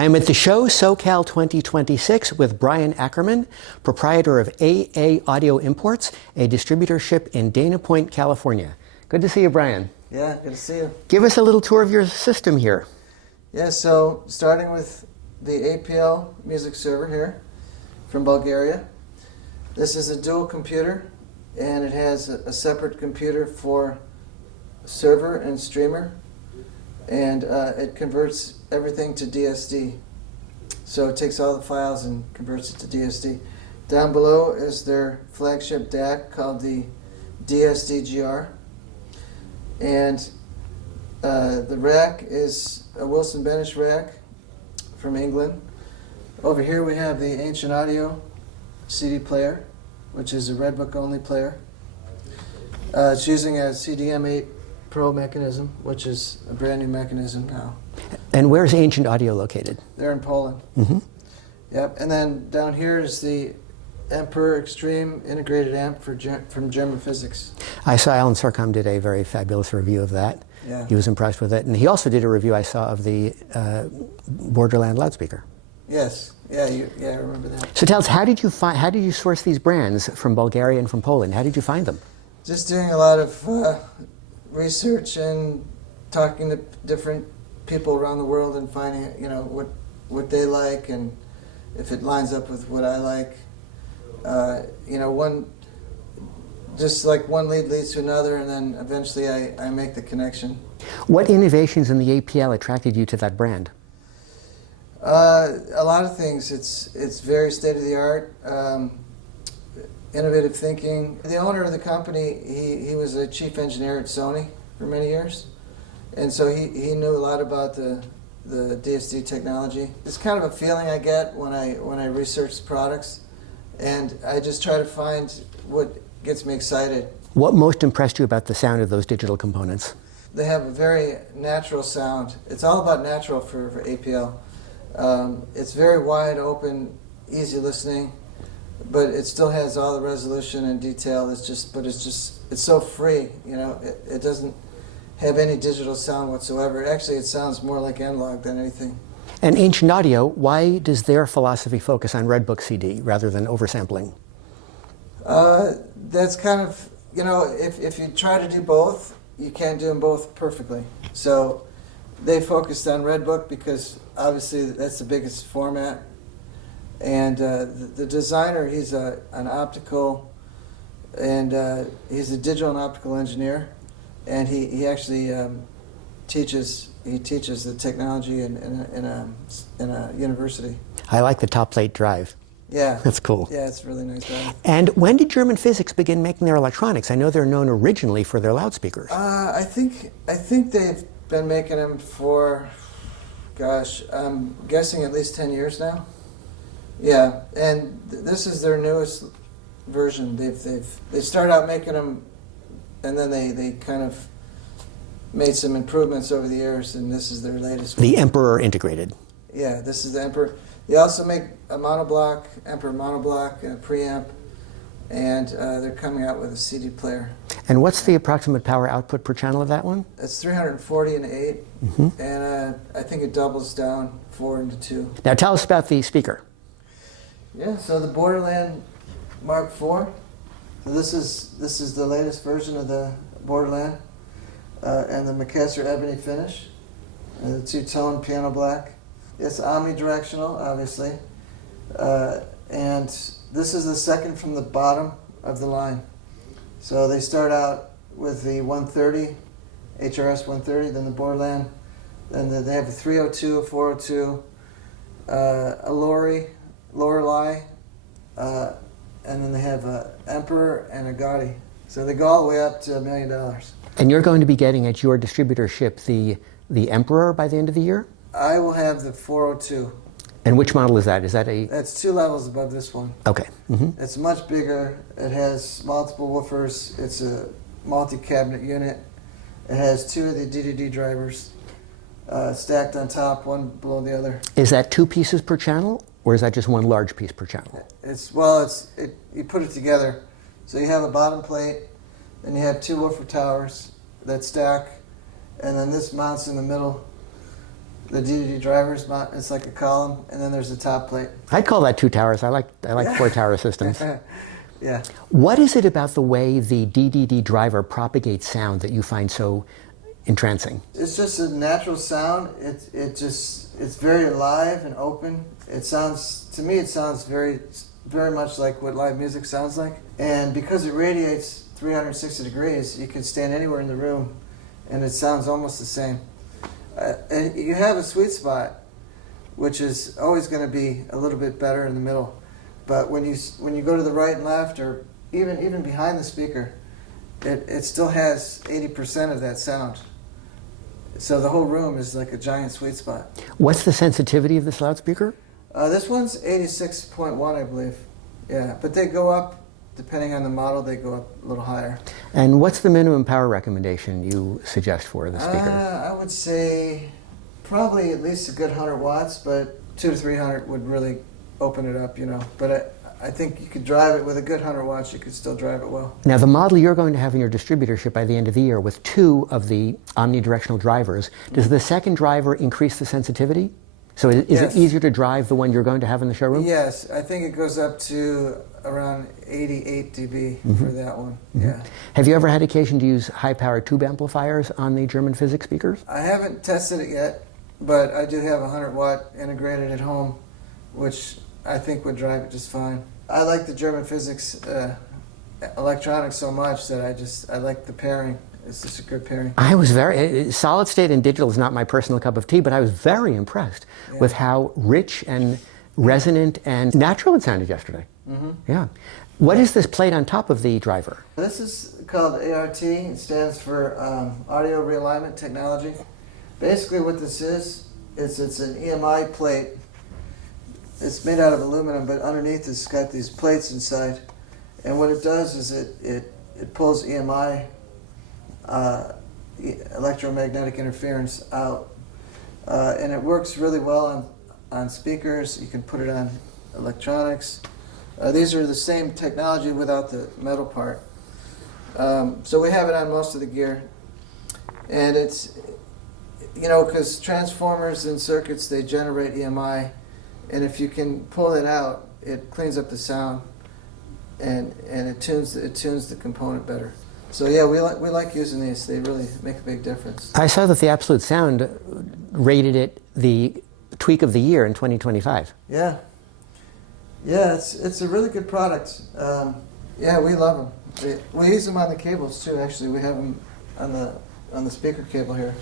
I am at the show SoCal 2026 with Brian Ackerman, proprietor of Aaudio Imports, a distributorship in Dana Point, California. Good to see you, Brian. Yeah, good to see you. Give us a little tour of your system here. Yeah, so starting with the APL music server here from Bulgaria. This is a dual computer, and it has a separate computer for server and streamer, and it converts everything to DSD. So it takes all the files and converts it to DSD. Down below is their flagship DAC called the DSD-GR. And the rack is a Wilson Benesch rack from England. Over here we have the Ancient Audio CD player, which is a Redbook only player. It's using a CDM8 Pro mechanism, which is a brand new mechanism now. And where's Ancient Audio located? They're in Poland. Mm-hmm. Yep, and then down here is the Emperor Extreme integrated amp from German Physics. I saw Alan Sorcom did a very fabulous review of that. Yeah. He was impressed with it. And he also did a review I saw of the Borderland loudspeaker. Yes, yeah, I remember that. So tell us, how did you source these brands from Bulgaria and from Poland? How did you find them? Just doing a lot of research and talking to different people around the world and finding, what they like and if it lines up with what I like. One lead leads to another, and then eventually I make the connection. What innovations in the APL attracted you to that brand? A lot of things. It's very state-of-the-art, innovative thinking. The owner of the company, he was a chief engineer at Sony for many years, and so he knew a lot about the DSD technology. It's kind of a feeling I get when I research products, and I just try to find what gets me excited. What most impressed you about the sound of those digital components? They have a very natural sound. It's all about natural for APL. It's very wide open, easy listening, but it still has all the resolution and detail. It's so free. It doesn't have any digital sound whatsoever. Actually, it sounds more like analog than anything. And Ancient Audio, why does their philosophy focus on Redbook CD rather than oversampling? That's kind of, if you try to do both, you can't do them both perfectly. So they focused on Redbook because obviously that's the biggest format. And the designer, he's an optical, and he's a digital and optical engineer. And he actually teaches the technology in a university. I like the top plate drive. Yeah. That's cool. Yeah, it's really nice drive. And when did German Physics begin making their electronics? I know they're known originally for their loudspeakers. I think they've been making them for, gosh, I'm guessing at least 10 years now. Yeah, and this is their newest version. They started out making them, and then they kind of made some improvements over the years, and this is their latest one. The Emperor integrated. Yeah, this is the Emperor. They also make a monoblock, Emperor monoblock, a preamp, and they're coming out with a CD player. And what's the approximate power output per channel of that one? It's 340 and 8, mm-hmm. And I think it doubles down 4 into 2. Now tell us about the speaker. Yeah, so the Borderland Mark IV. So this is the latest version of the Borderland, and the Macassar ebony finish, and the two-tone piano black. It's omnidirectional, obviously, and this is the second from the bottom of the line. So they start out with the 130, HRS 130, then the Borderland, then they have a 302, a 402, a Lorelei, and then they have an Emperor and a Gaudi. So they go all the way up to $1 million. And you're going to be getting at your distributorship the Emperor by the end of the year? I will have the 402. And which model is that? Is that a... That's 2 levels above this one. Okay. Mm-hmm. It's much bigger. It has multiple woofers. It's a multi-cabinet unit. It has 2 of the DDD drivers stacked on top, one below the other. Is that 2 pieces per channel, or is that just one large piece per channel? You put it together. So you have a bottom plate, then you have 2 woofer towers that stack, and then this mounts in the middle. The DDD drivers, it's like a column, and then there's a top plate. I'd call that 2 towers. I like 4 tower systems. Yeah. What is it about the way the DDD driver propagates sound that you find so entrancing? It's just a natural sound. It's very alive and open. It sounds, to me, it sounds very much like what live music sounds like. And because it radiates 360 degrees, you can stand anywhere in the room, and it sounds almost the same. And you have a sweet spot, which is always going to be a little bit better in the middle. But when you go to the right and left, or even behind the speaker, it still has 80% of that sound. So the whole room is like a giant sweet spot. What's the sensitivity of this loudspeaker? This one's 86.1, I believe. Yeah, but they go up, depending on the model, they go up a little higher. And what's the minimum power recommendation you suggest for the speaker? I would say probably at least a good 100 watts, but 200 to 300 would really open it up, you know. But I think you could drive it with a good 100 watts, you could still drive it well. Now, the model you're going to have in your distributorship by the end of the year with 2 of the omnidirectional drivers, does the second driver increase the sensitivity? So is Yes. it easier to drive the one you're going to have in the showroom? Yes, I think it goes up to around 88 dB for that one. Yeah. Have you ever had occasion to use high-powered tube amplifiers on the German physics speakers? I haven't tested it yet, but I do have a 100 watt integrated at home, which I think would drive it just fine. I like the German physics electronics so much that I like the pairing. It's just a good pairing. I was solid state and digital is not my personal cup of tea, but I was very impressed with how rich and resonant and natural it sounded yesterday. Yeah. What is this plate on top of the driver? This is called ART. It stands for Audio Realignment Technology. Basically what this is it's an EMI plate. It's made out of aluminum, but underneath it's got these plates inside. And what it does is it pulls EMI, electromagnetic interference, out. And it works really well on speakers. You can put it on electronics. These are the same technology without the metal part. So we have it on most of the gear. And it's, you know, because transformers and circuits, they generate EMI. And if you can pull it out, it cleans up the sound, and it tunes the component better. So yeah, we like using these. They really make a big difference. I saw that the Absolute Sound rated it the tweak of the year in 2025. Yeah, it's a really good product. Yeah, we love them. We use them on the cables too. Actually, we have them on the speaker cable here.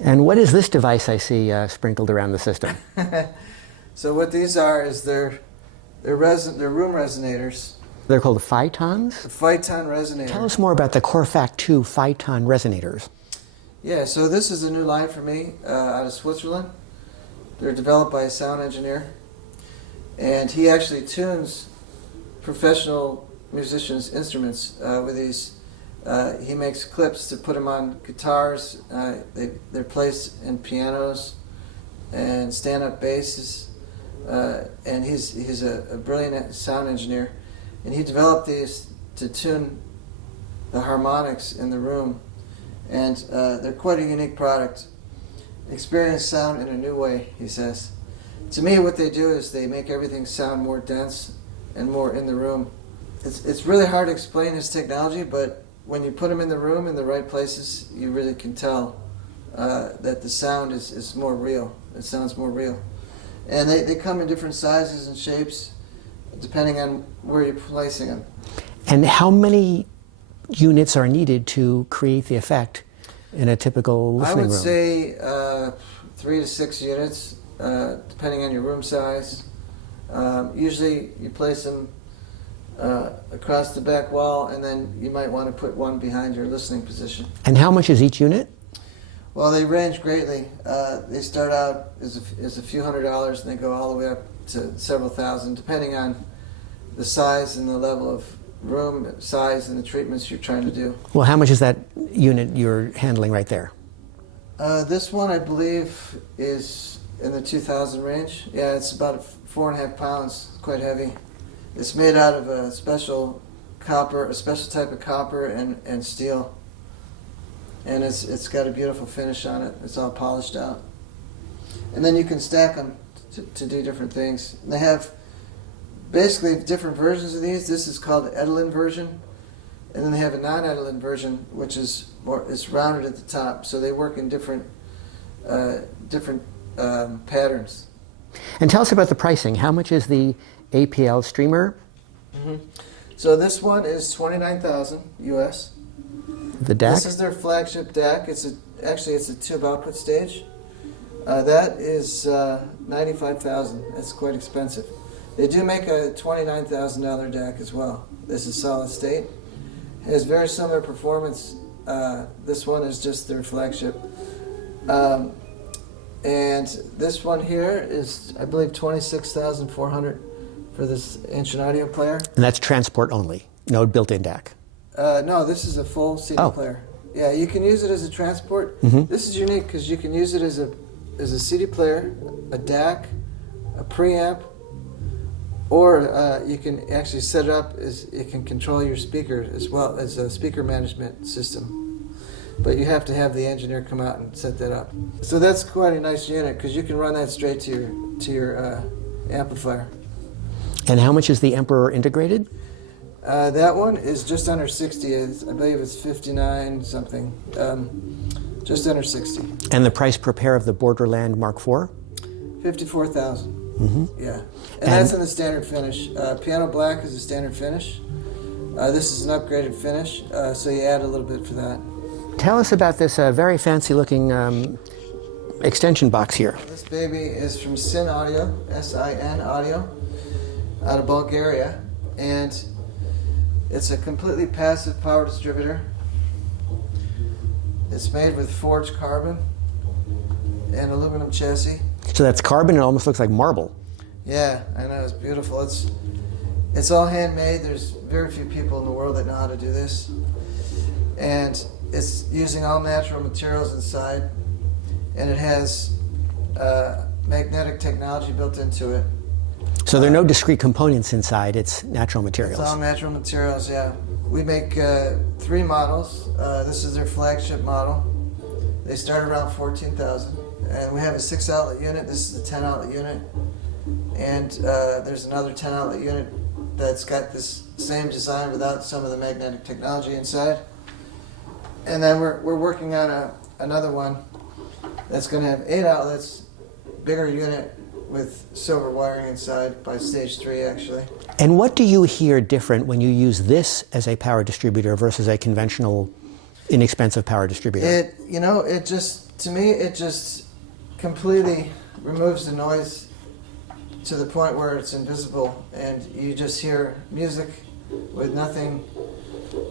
And what is this device I see sprinkled around the system? So what these are is they're room resonators. They're called Phytons? Phyton resonator. Tell us more about the Corfac 2 Phyton resonators. Yeah, so this is a new line for me out of Switzerland. They're developed by a sound engineer. And he actually tunes professional musicians' instruments with these. He makes clips to put them on guitars. They're placed in pianos and stand-up basses. And he's a brilliant sound engineer. And he developed these to tune the harmonics in the room. And they're quite a unique product. Experience sound in a new way, he says. To me, what they do is they make everything sound more dense and more in the room. It's really hard to explain his technology, but when you put them in the room in the right places, you really can tell that the sound is more real. It sounds more real. And they come in different sizes and shapes, depending on where you're placing them. And how many units are needed to create the effect in a typical listening room? I would say 3 to 6 units, depending on your room size. Usually you place them across the back wall, and then you might want to put one behind your listening position. And how much is each unit? Well, they range greatly. They start out as a few $100s, and they go all the way up to several thousand, depending on the size and the level of room size and the treatments you're trying to do. Well, how much is that unit you're handling right there? This one, I believe, is in the 2,000 range. Yeah, it's about 4.5 pounds. It's quite heavy. It's made out of a special type of copper and steel. And it's got a beautiful finish on it. It's all polished out. And then you can stack them to do different things. And they have basically different versions of these. This is called the Edelin version. And then they have a non-Edelin version, which is it's rounded at the top. So they work in different patterns. And tell us about the pricing. How much is the APL streamer? Mm-hmm. So this one is $29,000 US. The DAC? This is their flagship DAC. Actually it's a tube output stage. That is $95,000. That's quite expensive. They do make a $29,000 DAC as well. This is solid state. It has very similar performance. This one is just their flagship. And this one here is, I believe, $26,400 for this ancient audio player. And that's transport only, no built-in DAC. No, this is a full CD player. Yeah, you can use it as a transport. Mm-hmm. This is unique because you can use it as a CD player, a DAC, a preamp, or you can actually set it up as it can control your speaker as well as a speaker management system. But you have to have the engineer come out and set that up. So that's quite a nice unit because you can run that straight to your amplifier. And how much is the Emperor integrated? That one is just under 60. I believe it's 59 something. Just under 60. And the price per pair of the Borderland Mark IV? $54,000. Mm-hmm. Yeah. And that's in the standard finish. Piano black is a standard finish. This is an upgraded finish, so you add a little bit for that. Tell us about this very fancy-looking extension box here. This baby is from Sin Aaudio, S-I-N Audio, out of Bulgaria, and it's a completely passive power distributor. It's made with forged carbon and aluminum chassis. So that's carbon, it almost looks like marble. Yeah, I know, it's beautiful. It's all handmade. There's very few people in the world that know how to do this. And it's using all natural materials inside, and it has magnetic technology built into it. So there are no discrete components inside, it's natural materials. It's all natural materials, yeah. We make 3 models. This is their flagship model. They start around $14,000. And we have a 6-outlet unit. This is a 10-outlet unit. And there's another 10-outlet unit that's got this same design without some of the magnetic technology inside. And then we're working on another one that's going to have 8 outlets, bigger unit with silver wiring inside by stage 3 actually. And what do you hear different when you use this as a power distributor versus a conventional, inexpensive power distributor? To me, it just completely removes the noise to the point where it's invisible, and you just hear music with nothing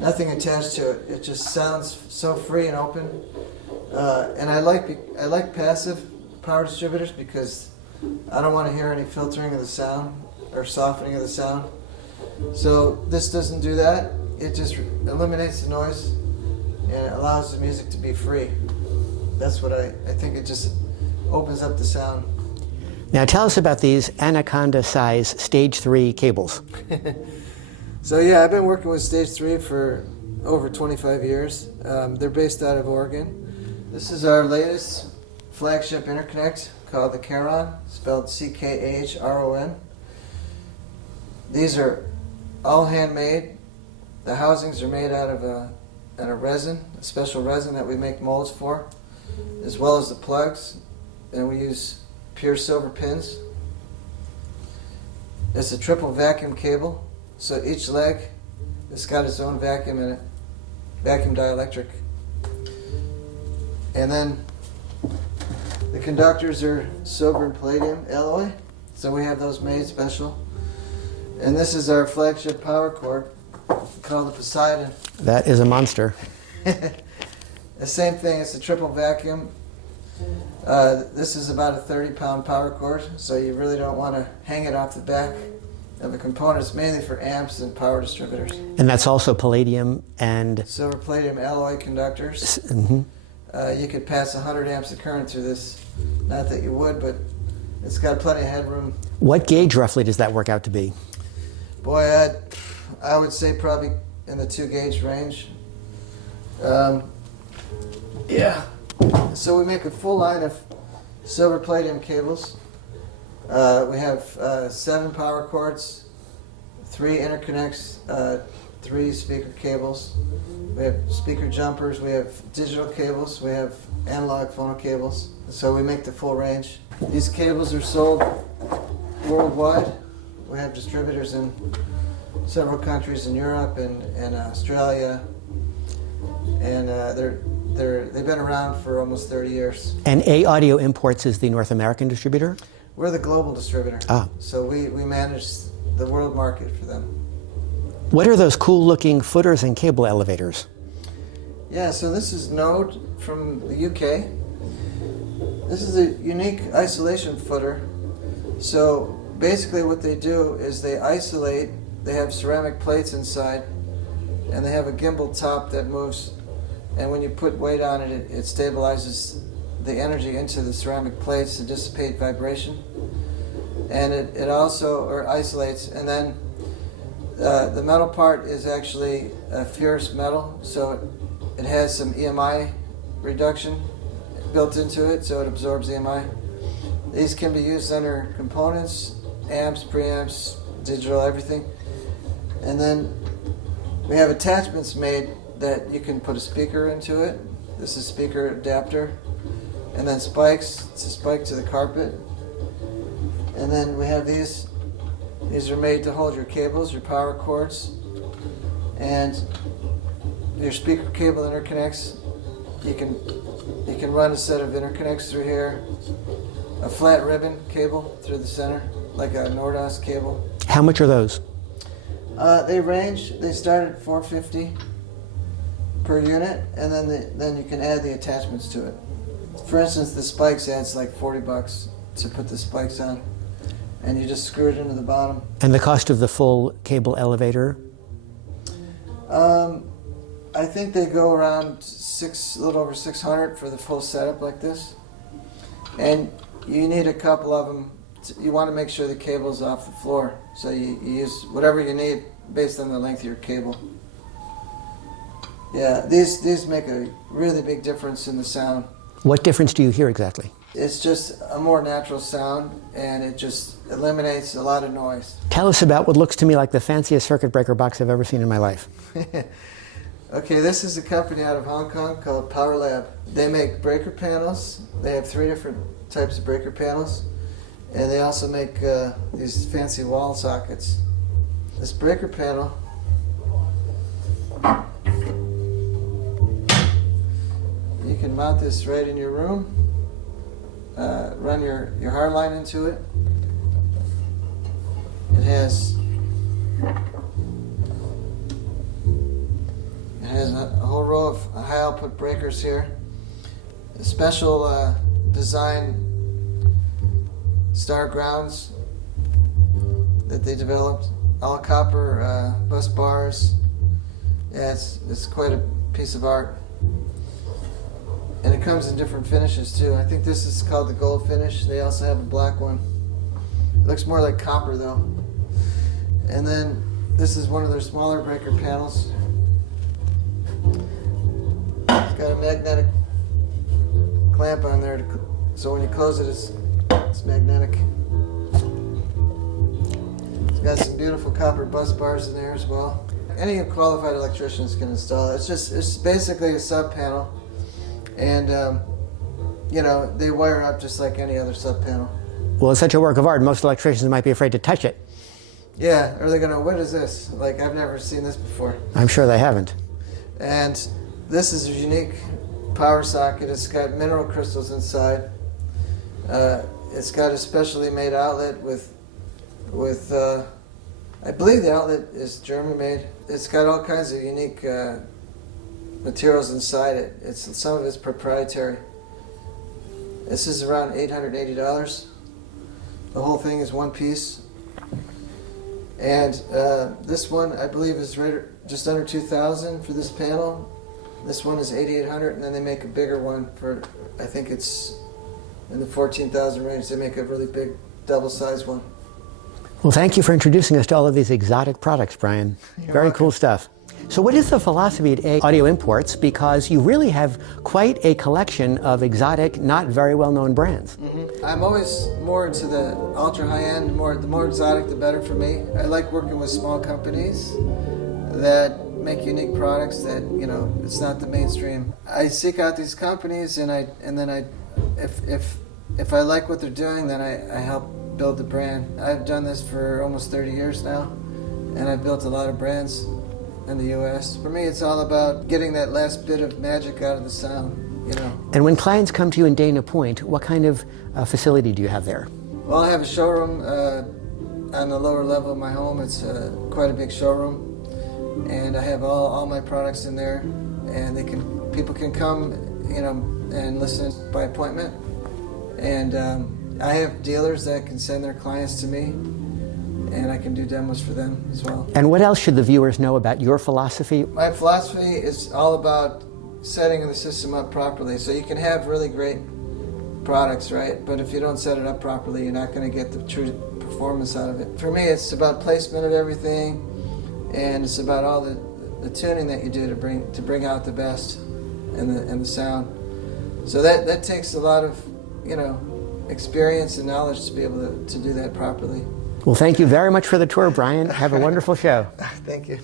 attached to it. It just sounds so free and open. And I like passive power distributors because I don't want to hear any filtering of the sound or softening of the sound. So this doesn't do that. It just eliminates the noise and it allows the music to be free. That's what I think. It just opens up the sound. Now tell us about these Anaconda-size Stage 3 cables. So yeah, I've been working with Stage 3 for over 25 years. They're based out of Oregon. This is our latest flagship interconnect called the Charon, spelled C-K-A-H-R-O-N. These are all handmade. The housings are made out of a resin, a special resin that we make molds for, as well as the plugs, and we use pure silver pins. It's a triple vacuum cable, so each leg has got its own vacuum in it, vacuum dielectric. And then the conductors are silver and palladium alloy, so we have those made special. And this is our flagship power cord called the Phyton. That is a monster. The same thing, it's a triple vacuum. This is about a 30-pound power cord, so you really don't want to hang it off the back of the components, mainly for amps and power distributors. And that's also palladium and... Silver palladium alloy conductors. Mm-hmm. You could pass 100 amps of current through this. Not that you would, but it's got plenty of headroom. What gauge roughly does that work out to be? Boy, I would say probably in the 2-gauge range. Yeah. So we make a full line of silver palladium cables. We have 7 power cords, 3 interconnects, 3 speaker cables. We have speaker jumpers, we have digital cables, we have analog phono cables. So we make the full range. These cables are sold worldwide. We have distributors in several countries in Europe and Australia, and they've been around for almost 30 years. And Aaudio Imports is the North American distributor? We're the global distributor. Ah. So we manage the world market for them. What are those cool looking footers and cable elevators? Yeah, so this is Node from the UK. This is a unique isolation footer. So basically what they do is they isolate, they have ceramic plates inside, and they have a gimbal top that moves, and when you put weight on it, it stabilizes the energy into the ceramic plates to dissipate vibration. And it also isolates, and then the metal part is actually a ferrous metal, so it has some EMI reduction built into it, so it absorbs EMI. These can be used under components, amps, preamps, digital, everything. And then we have attachments made that you can put a speaker into it. This is speaker adapter. And then spikes, it's a spike to the carpet. And then we have these. These are made to hold your cables, your power cords, and your speaker cable interconnects. You can run a set of interconnects through here, a flat ribbon cable through the center, like a Nordos cable. How much are those? They range. They start at $450 per unit, and then you can add the attachments to it. For instance, the spikes adds like $40 to put the spikes on, and you just screw it into the bottom. And the cost of the full cable elevator? I think they go around a little over $600 for the full setup like this, and you need a couple of them. You want to make sure the cable's off the floor, so you use whatever you need based on the length of your cable. Yeah, these make a really big difference in the sound. What difference do you hear exactly? It's just a more natural sound, and it just eliminates a lot of noise. Tell us about what looks to me like the fanciest circuit breaker box I've ever seen in my life. Okay, this is a company out of Hong Kong called Power Lab. They make breaker panels. They have 3 different types of breaker panels, and they also make these fancy wall sockets. This breaker panel, you can mount this right in your room, run your hard line into it. It has a whole row of high output breakers here. A special design star grounds that they developed. All copper bus bars. Yeah, it's quite a piece of art. And it comes in different finishes too. I think this is called the gold finish. They also have a black one. It looks more like copper though. And then this is one of their smaller breaker panels. It's got a magnetic clamp on there, so when you close it, it's magnetic. It's got some beautiful copper bus bars in there as well. Any qualified electricians can install it. It's basically a sub panel, and they wire up just like any other sub panel. Well, it's such a work of art, most electricians might be afraid to touch it. Yeah, or they're gonna, what is this? Like, I've never seen this before. I'm sure they haven't. And this is a unique power socket. It's got mineral crystals inside. It's got a specially made outlet with I believe the outlet is German made. It's got all kinds of unique materials inside it. Some of it's proprietary. This is around $880. The whole thing is one piece. And this one, I believe, is just under $2,000 for this panel. This one is $8,800, and then they make a bigger one for, I think it's in the $14,000 range. They make a really big double-sized one. Well, thank you for introducing us to all of these exotic products, Brian. You're Very welcome. cool stuff. So what is the philosophy at Audio Imports? Because you really have quite a collection of exotic, not very well-known brands. I'm always more into the ultra high-end. The more exotic, the better for me. I like working with small companies that make unique products that, you know, it's not the mainstream. I seek out these companies, and then if I like what they're doing, then I help build the brand. I've done this for almost 30 years now, and I've built a lot of brands in the U.S. For me, it's all about getting that last bit of magic out of the sound, you know. And when clients come to you in Dana Point, what kind of facility do you have there? Well, I have a showroom on the lower level of my home. It's quite a big showroom, and I have all my products in there, and people can come, you know, and listen by appointment. And I have dealers that can send their clients to me, and I can do demos for them as well. And what else should the viewers know about your philosophy? My philosophy is all about setting the system up properly. So you can have really great products, right? But if you don't set it up properly, you're not going to get the true performance out of it. For me, it's about placement of everything, and it's about all the tuning that you do to bring out the best in the sound. So that takes a lot of, you know, experience and knowledge to be able to do that properly. Well, thank you very much for the tour, Brian. Have a wonderful show. Thank you.